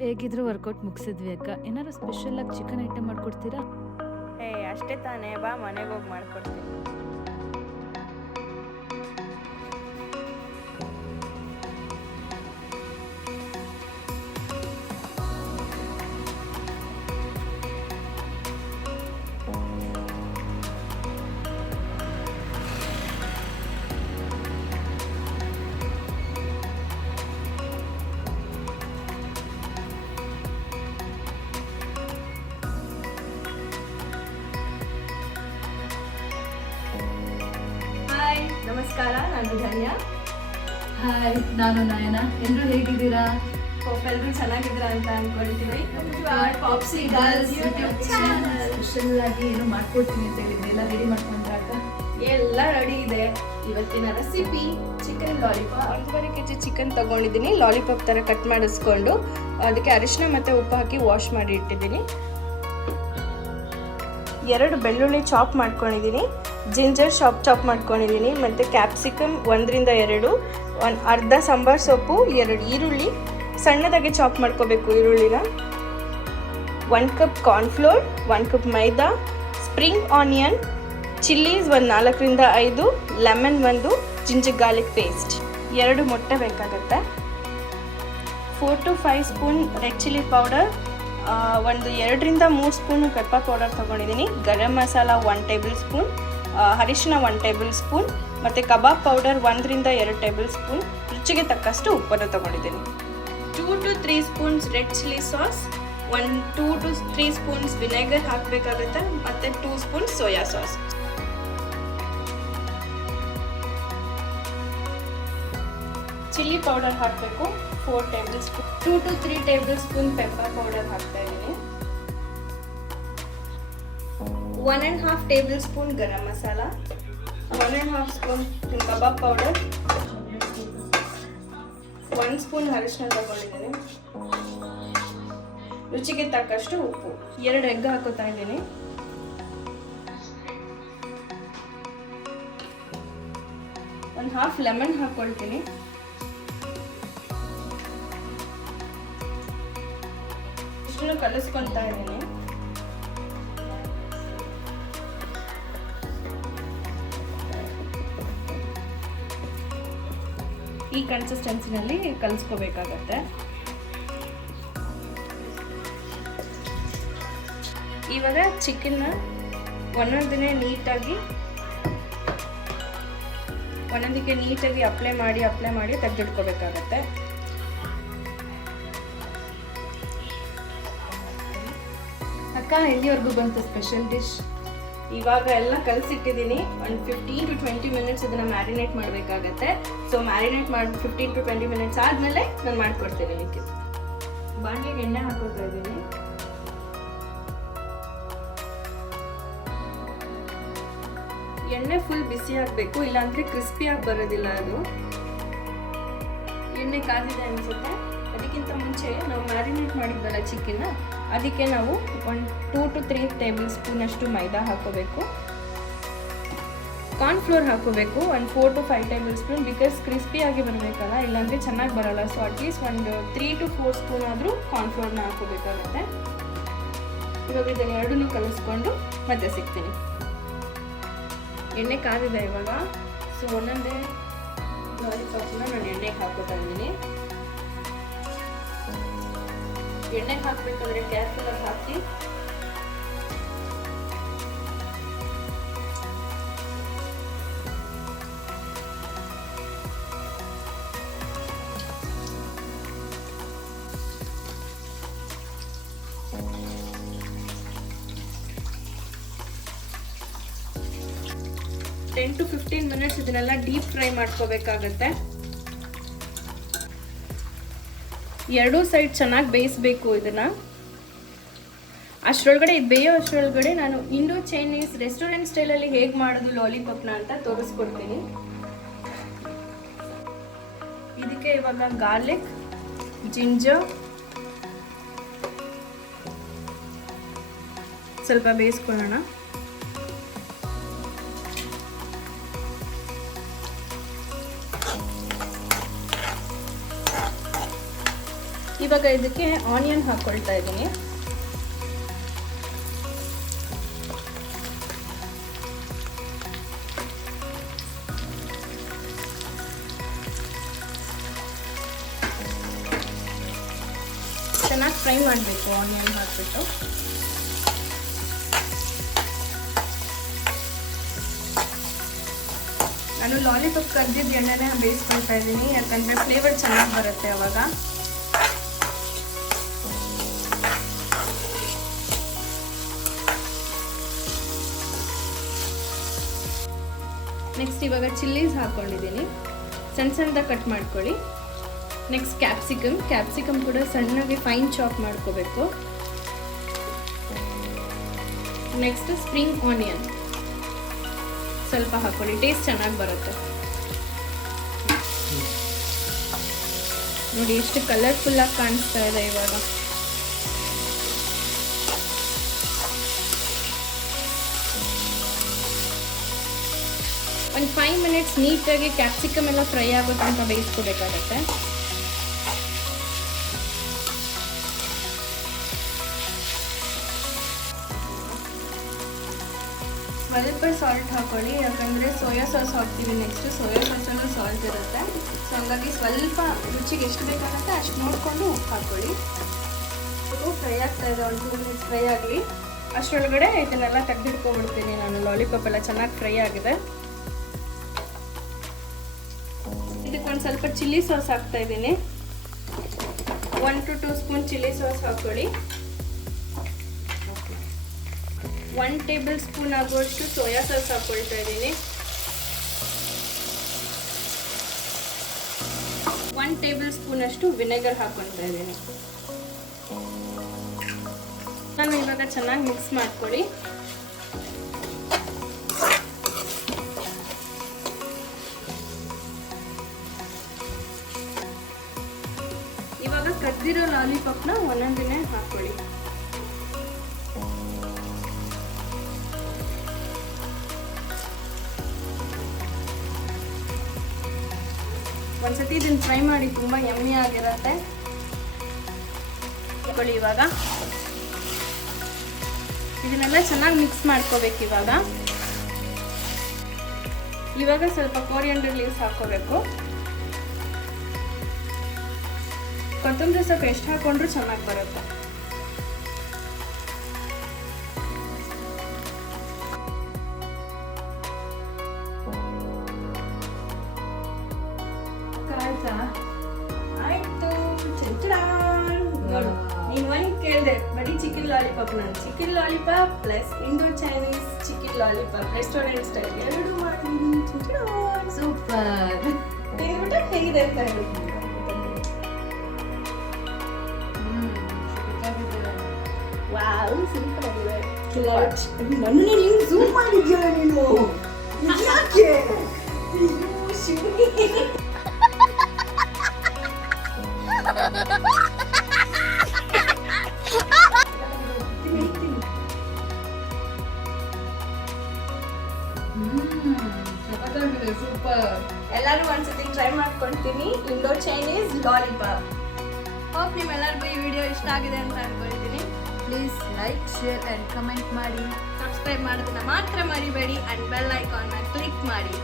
ಹೇಗಿದ್ರು ವರ್ಕೌಟ್ ಮುಗಿಸಿದ್ವಿ ಅಕ್ಕ. ಏನಾದ್ರು ಸ್ಪೆಷಲ್ ಆಗಿ ಚಿಕನ್ ಐಟಮ್ ಮಾಡ್ಕೊಡ್ತೀರಾ? ಅಷ್ಟೇ ತಾನೇ, ಬಾ ಮನೆಗೆ ಹೋಗಿ ಮಾಡ್ಕೊಡ್ತೀನಿ. ನಮಸ್ಕಾರ, ನಾನು ಧನ್ಯ. ಹಾಯ್, ನಾನು ನಯನ. ಎಲ್ಲರೂ ಹೇಗಿದ್ದೀರಾ? ಎಲ್ಲರೂ ಚೆನ್ನಾಗಿದ್ದೀರಾ ಅಂತ ಅನ್ಕೊಳ್ತೀವಿ. ಪಾಪ್ಸಿ ಗರ್ಲ್ಸ್ ಯೂಟ್ಯೂಬ್ ಚಾನಲ್ ಸ್ಪೆಷಲ್ ಆಗಿ ಏನು ಮಾಡ್ಕೊಡ್ತೀನಿ ಅಂತ ಹೇಳಿದ್ರೆ ಎಲ್ಲ ರೆಡಿ ಮಾಡ್ಕೊಂಡ್ರ ಅಕ್ಕ? ಎಲ್ಲ ರೆಡಿ ಇದೆ. ಇವತ್ತಿನ recipe chicken lollipop. 1.5 kg chicken ತಗೊಂಡಿದ್ದೀನಿ. ಲಾಲಿಪಾಪ್ ಥರ ಕಟ್ ಮಾಡಿಸ್ಕೊಂಡು ಅದಕ್ಕೆ ಅರಿಶಿನ ಮತ್ತು ಉಪ್ಪು ಹಾಕಿ ವಾಶ್ ಮಾಡಿ ಇಟ್ಟಿದ್ದೀನಿ. 2 ಬೆಳ್ಳುಳ್ಳಿ ಚಾಪ್ ಮಾಡ್ಕೊಂಡಿದ್ದೀನಿ, ಜಿಂಜರ್ ಚಾಪ್ ಮಾಡ್ಕೊಂಡಿದ್ದೀನಿ, ಮತ್ತು ಕ್ಯಾಪ್ಸಿಕಮ್ 1 ರಿಂದ 2, ಒಂದು ಅರ್ಧ ಸಾಂಬಾರ್ ಸೊಪ್ಪು, 2 ಈರುಳ್ಳಿ ಸಣ್ಣದಾಗಿ ಚಾಪ್ ಮಾಡ್ಕೋಬೇಕು ಈರುಳ್ಳಿನ, 1 ಕಪ್ ಕಾರ್ನ್ಫ್ಲೋರ್, 1 ಕಪ್ ಮೈದಾ, ಸ್ಪ್ರಿಂಗ್ ಆನಿಯನ್, ಚಿಲ್ಲೀಸ್ ಒಂದು 4 ರಿಂದ 5, ಲೆಮನ್ 1, ಜಿಂಜರ್ ಗಾರ್ಲಿಕ್ ಪೇಸ್ಟ್, 2 ಮೊಟ್ಟೆ ಬೇಕಾಗುತ್ತೆ, 4 to 5 spoon red chilli powder, ಒಂದು 2 ರಿಂದ 3 ಸ್ಪೂನು ಪೆಪ್ಪರ್ ಪೌಡರ್ ತೊಗೊಂಡಿದ್ದೀನಿ, ಗರಂ ಮಸಾಲ 1 ಟೇಬಲ್ ಸ್ಪೂನ್, ಅರಿಶಿನ 1 ಟೇಬಲ್ ಸ್ಪೂನ್, ಮತ್ತು ಕಬಾಬ್ ಪೌಡರ್ 1 ರಿಂದ 2 ಟೇಬಲ್ ಸ್ಪೂನ್, ರುಚಿಗೆ ತಕ್ಕಷ್ಟು ಉಪ್ಪನ್ನು ತೊಗೊಂಡಿದ್ದೀನಿ, 2 to 3 spoons red chilli sauce, 2 to 3 spoons vinegar ಹಾಕಬೇಕಾಗುತ್ತೆ, ಮತ್ತು 2 spoons soya sauce. Chilli powder ಹಾಕಬೇಕು 4 tablespoon, 2 to 3 tablespoon pepper powder ಹಾಕ್ತಾ ಇದ್ದೀನಿ, 1.5 tablespoon garam masala, 1.5 spoon kebab powder, 1 spoon ಅರಿಶಿನ ತಗೊಂಡಿದ್ದೀನಿ, ರುಚಿಗೆ ತಕ್ಕಷ್ಟು ಉಪ್ಪು, 2 ಎಗ್ ಹಾಕೋತಾ ಇದ್ದೀನಿ, ಒಂದು ಹಾಫ್ ಲೆಮನ್ ಹಾಕೊಳ್ತೀನಿ, ಇಷ್ಟನ್ನು ಕಲಿಸ್ಕೊಳ್ತಾ ಇದ್ದೀನಿ. ಈ ಕನ್ಸಿಸ್ಟೆನ್ಸಿನಲ್ಲಿ ಕಲಿಸ್ಕೋಬೇಕಾಗತ್ತೆ. ಇವಾಗ ಚಿಕನ್ನ ಒಂದೊಂದಕ್ಕೆ ನೀಟಾಗಿ ಅಪ್ಲೈ ಮಾಡಿ ತೆಗೆದಿಟ್ಕೋಬೇಕಾಗತ್ತೆ. ಅಕ್ಕ, ಎಲ್ಲಿವರೆಗೂ ಬಂತು ಸ್ಪೆಷಲ್ ಡಿಶ್? ಇವಾಗ ಎಲ್ಲ ಕಲಸಿಟ್ಟಿದ್ದೀನಿ. ಒಂದು 15 to 20 ಮಿನಿಟ್ಸ್ ಇದನ್ನು ಮ್ಯಾರಿನೇಟ್ ಮಾಡಬೇಕಾಗತ್ತೆ. ಸೊ ಮ್ಯಾರಿನೇಟ್ ಮಾಡಿ 15 to 20 ಮಿನಿಟ್ಸ್ ಆದಮೇಲೆ ನಾನು ಮಾಡಿಕೊಡ್ತೀನಿ. ಇದಕ್ಕೆ ಬಾಣಲೆಗೆ ಎಣ್ಣೆ ಹಾಕೋತಾ ಇದ್ದೀನಿ. ಎಣ್ಣೆ ಫುಲ್ ಬಿಸಿ ಆಗಬೇಕು, ಇಲ್ಲಾಂದರೆ ಕ್ರಿಸ್ಪಿಯಾಗಿ ಬರೋದಿಲ್ಲ ಅದು. ಎಣ್ಣೆ ಕಾದಿದೆ ಅನಿಸುತ್ತೆ. ಅದಕ್ಕಿಂತ ಮುಂಚೆ ನಾವು ಮ್ಯಾರಿನೇಟ್ ಮಾಡಿದ್ವಲ್ಲ ಚಿಕನ್ನ, ಅದಕ್ಕೆ ನಾವು 2 to 3 ಟೇಬಲ್ ಸ್ಪೂನ್ ಅಷ್ಟು ಮೈದಾ ಹಾಕೋಬೇಕು, ಕಾರ್ನ್ಫ್ಲೋರ್ ಹಾಕೋಬೇಕು 4 to 5 ಟೇಬಲ್ ಸ್ಪೂನ್, ಬಿಕಾಸ್ ಕ್ರಿಸ್ಪಿಯಾಗಿ ಬರಬೇಕಲ್ಲ, ಇಲ್ಲಾಂದರೆ ಚೆನ್ನಾಗಿ ಬರೋಲ್ಲ. ಸೊ ಅಟ್ಲೀಸ್ಟ್ 3 to 4 ಸ್ಪೂನ್ ಆದರೂ ಕಾರ್ನ್ಫ್ಲೋರ್ನ ಹಾಕೋಬೇಕಾಗತ್ತೆ. ಇವಾಗ ಇದನ್ನು ಎರಡನ್ನೂ ಕಲಿಸ್ಕೊಂಡು ಮತ್ತೆ ಸಿಗ್ತೀನಿ. ಎಣ್ಣೆ ಕಾದಿದೆ ಇವಾಗ. ಸೊ ಒಂದೊಂದೇ ಲಾಲಿಪಾಪ್ನ ನಾನು ಎಣ್ಣೆಗೆ ಹಾಕೋತಾ ಇದ್ದೀನಿ. ಎಣ್ಣೆಗೆ ಹಾಕಬೇಕಾದ್ರೆ ಕೇರ್ಫುಲ್ ಆಗಿ ಹಾಕಿ. ಟೆನ್ to 15 ಮಿನಿಟ್ಸ್ ಇದನ್ನೆಲ್ಲ ಡೀಪ್ ಫ್ರೈ ಮಾಡ್ಕೋಬೇಕಾಗತ್ತೆ. ಎರಡೂ ಸೈಡ್ ಚೆನ್ನಾಗಿ ಬೇಯಿಸಬೇಕು ಇದನ್ನ. ಅಷ್ಟರೊಳಗಡೆ ಇದು ಬೇಯೋ ಅಷ್ಟರೊಳಗಡೆ ನಾನು ಇಂಡೋ ಚೈನೀಸ್ ರೆಸ್ಟೋರೆಂಟ್ ಸ್ಟೈಲಲ್ಲಿ ಹೇಗೆ ಮಾಡೋದು ಲಾಲಿಪಾಪ್ನ ಅಂತ ತೋರಿಸ್ಕೊಡ್ತೀನಿ. ಇದಕ್ಕೆ ಇವಾಗ ಗಾರ್ಲಿಕ್, ಜಿಂಜರ್ ಸ್ವಲ್ಪ ಬೇಯಿಸ್ಕೊಳ್ಳೋಣ. ಇವಾಗ ಇದಕ್ಕೆ ಆನಿಯನ್ ಹಾಕ್ಕೊಳ್ತಾ ಇದ್ದೀನಿ. ಚೆನ್ನಾಗಿ ಫ್ರೈ ಮಾಡಬೇಕು ಆನಿಯನ್ ಹಾಕ್ಬಿಟ್ಟು. ನಾನು ಲಾಲಿಪಾಪ್ ಕರ್ದಿದ್ದು ಎಣ್ಣೆನೇ ಬೇಯಿಸ್ಕೊಳ್ತಾ ಇದ್ದೀನಿ, ಯಾಕಂದರೆ ಫ್ಲೇವರ್ ಚೆನ್ನಾಗಿ ಬರುತ್ತೆ ಅವಾಗ. ನೆಕ್ಸ್ಟ್ ಇವಾಗ ಚಿಲ್ಲೀಸ್ ಹಾಕ್ಕೊಂಡಿದ್ದೀನಿ, ಸಣ್ಣ ಸಣ್ಣದಾಗಿ ಕಟ್ ಮಾಡ್ಕೊಳ್ಳಿ. ನೆಕ್ಸ್ಟ್ ಕ್ಯಾಪ್ಸಿಕಮ್ ಕೂಡ ಸಣ್ಣಗೆ ಫೈನ್ ಚಾಪ್ ಮಾಡ್ಕೋಬೇಕು. ನೆಕ್ಸ್ಟ್ ಸ್ಪ್ರಿಂಗ್ ಆನಿಯನ್ ಸ್ವಲ್ಪ ಹಾಕೊಳ್ಳಿ, ಟೇಸ್ಟ್ ಚೆನ್ನಾಗಿ ಬರುತ್ತೆ. ನೋಡಿ ಎಷ್ಟು ಕಲರ್ಫುಲ್ ಆಗಿ ಕಾಣಿಸ್ತಾ ಇದೆ ಇವಾಗ. ಒಂದು 5 ಮಿನಿಟ್ಸ್ ನೀಟಾಗಿ ಕ್ಯಾಪ್ಸಿಕಮ್ ಎಲ್ಲ ಫ್ರೈ ಆಗೋ ತನಕ ಬೇಯಿಸ್ಕೋಬೇಕಾಗತ್ತೆ. ಸ್ವಲ್ಪ ಸಾಲ್ಟ್ ಹಾಕೊಳ್ಳಿ, ಯಾಕಂದರೆ ಸೋಯಾ ಸಾಸ್ ಹಾಕ್ತೀವಿ ನೆಕ್ಸ್ಟ್. ಸೋಯಾ ಸಾಸಲ್ಲೂ ಸಾಲ್ಟ್ ಇರುತ್ತೆ, ಸೊ ಹಂಗಾಗಿ ಸ್ವಲ್ಪ ರುಚಿಗೆ ಎಷ್ಟು ಬೇಕಾಗುತ್ತೆ ಅಷ್ಟು ನೋಡಿಕೊಂಡು ಉಪ್ಪು ಹಾಕ್ಕೊಳ್ಳಿ. ಇದು ಫ್ರೈ ಆಗ್ತಾ ಇದೆ, ಒಂದು 2 ಮಿನಿಟ್ಸ್ ಫ್ರೈ ಆಗಲಿ. ಅಷ್ಟರೊಳಗಡೆ ಇದನ್ನೆಲ್ಲ ತೆಗೆದಿಟ್ಕೊಂಡ್ಬಿಡ್ತೀನಿ ನಾನು. ಲಾಲಿಪಾಪ್ ಎಲ್ಲ ಚೆನ್ನಾಗಿ ಫ್ರೈ ಆಗಿದೆ. ಇದಕ್ಕೆ ಒಂದು ಸ್ವಲ್ಪ ಚಿಲ್ಲಿ ಸಾಸ್ ಹಾಕ್ತಾ ಇದ್ದೀನಿ. 1 to 2 ಸ್ಪೂನ್ ಚಿಲ್ಲಿ ಸಾಸ್ ಹಾಕ್ಕೊಳ್ಳಿ. 1 ಟೇಬಲ್ ಸ್ಪೂನ್ ಆಗುವಷ್ಟು ಸೋಯಾ ಸಾಸ್ ಹಾಕ್ಕೊಳ್ತಾ ಇದ್ದೀನಿ. 1 ಟೇಬಲ್ ಸ್ಪೂನ್ ಅಷ್ಟು ವಿನೆಗರ್ ಹಾಕ್ಕೊಳ್ತಾ ಇದ್ದೀನಿ. ನಾನು ಇವಾಗ ಚೆನ್ನಾಗಿ ಮಿಕ್ಸ್ ಮಾಡ್ಕೊಳ್ಳಿ. ಇವಾಗ ಕದ್ದಿರೋ ಲಾಲಿಪಾಪ್ನ ಒಂದೊಂದಿನೇ ಹಾಕ್ಕೊಳ್ಳಿ. ಒಂದ್ಸತಿ ಇದನ್ನು ಫ್ರೈ ಮಾಡಿ, ತುಂಬ ಯಮ್ಮಿ ಆಗಿರುತ್ತೆ. ಇವಾಗ ಇದನ್ನೆಲ್ಲ ಚೆನ್ನಾಗಿ ಮಿಕ್ಸ್ ಮಾಡ್ಕೋಬೇಕು. ಇವಾಗ ಸ್ವಲ್ಪ ಕೋರಿಯಂಡರ್ ಲೀವ್ಸ್ ಹಾಕೋಬೇಕು. ಕೊತ್ತಂಬರಿ ಸೊಪ್ಪು ಎಷ್ಟು ಹಾಕೊಂಡ್ರು ಚೆನ್ನಾಗಿ ಬರುತ್ತೆ. ಆಯ್ತು, ನೋಡು, ನೀನು ಒಂದು ಕೇಳಿದೆ ಬರೀ ಚಿಕನ್ ಲಾಲಿಪಾಪ್. ನಾನು chicken lollipop plus Indo Chinese chicken lollipop restaurant style 2 ಮಾಡಿದ್ದೀನಿ. ಸೂಪರ್. ತಿಂದ್ಬಿಟ್ಟು ಹೇಗಿದೆ ಅಂತ ಹೇಳಿ. ವಾವ್, ಸೂಪರ್ ಆಗಿದೆ. ನನ್ನ ನೀನು ಝೂಮ್ ಮಾಡಿದ್ಯಾ ನೀನು? ಯಾಕೆ? ಸೂಪರ್. ಎಲ್ಲರೂ ಒಂದ್ಸತಿ ಟ್ರೈ ಮಾಡ್ಕೊಳ್ತೀನಿ ಇಂಡೋ ಚೈನೀಸ್ ಲಾಲಿಪಾಪ್. ಹೋಪ್ ನಿಮ್ಮೆಲ್ಲರಿಗೂ ಈ ವಿಡಿಯೋ ಇಷ್ಟ ಆಗಿದೆ ಅಂತ ಅನ್ಕೊಳ್ತೀನಿ. Please like, share and comment ಮಾಡಿ. ಸಬ್ಸ್ಕ್ರೈಬ್ ಮಾಡೋದನ್ನ ಮಾತ್ರ ಮರಿಬೇಡಿ, ಆ್ಯಂಡ್ ಬೆಲ್ ಐಕಾನ್ನ ಕ್ಲಿಕ್ ಮಾಡಿ.